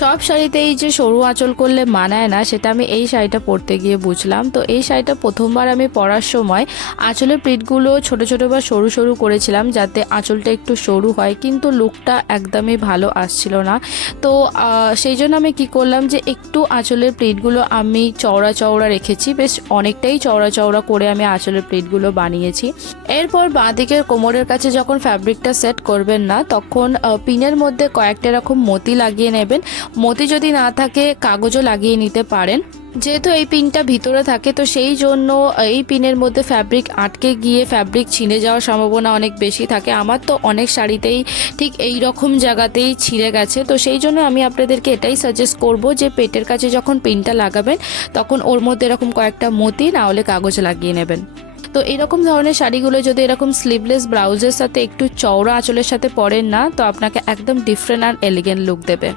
সব শাড়িতেই যে সরু আঁচল করলে মানায় না সেটা আমি এই শাড়িটা পরতে গিয়ে বুঝলাম। তো এই শাড়িটা প্রথমবার আমি পরার সময় আঁচলের প্লিটগুলো ছোট ছোট বা সরু সরু করেছিলাম যাতে আঁচলটা একটু সরু হয়, কিন্তু লুকটা একদমই ভালো আসছিল না। তো সেই জন্য আমি কি করলাম যে একটু আঁচলের প্লিটগুলো আমি চওড়া চওড়া রেখেছি, বেশ অনেকটাই চওড়া চওড়া করে আমি আঁচলের প্লিটগুলো বানিয়েছি। এরপর বাঁ দিকের কোমরের কাছে যখন ফ্যাব্রিকটা সেট করবেন না তখন পিনের মধ্যে কয়েকটা এরকম মতি লাগিয়ে নেবেন। মতি যদি না থাকে কাগজও লাগিয়ে নিতে পারেন। যেহেতু এই পিনটা ভিতরে থাকে তো সেই জন্য এই পিনের মধ্যে ফ্যাব্রিক আটকে গিয়ে ফ্যাব্রিক ছিঁড়ে যাওয়ার সম্ভাবনা অনেক বেশি থাকে। আমার তো অনেক শাড়িতেই ঠিক এই রকম জায়গাতেই ছিঁড়ে গেছে। তো সেই জন্য আমি আপনাদেরকে এটাই সাজেস্ট করব যে পেটের কাছে যখন পিনটা লাগাবেন তখন ওর মধ্যে এরকম কয়েকটা মতি না হলে কাগজ লাগিয়ে নেবেন। তো এরকম ধরনের শাড়িগুলো যদি এরকম স্লিভলেস ব্লাউজের সাথে একটু চওড়া আঁচলের সাথে পরেন না তো আপনাকে একদম ডিফারেন্ট আর এলিগেন্ট লুক দেবে।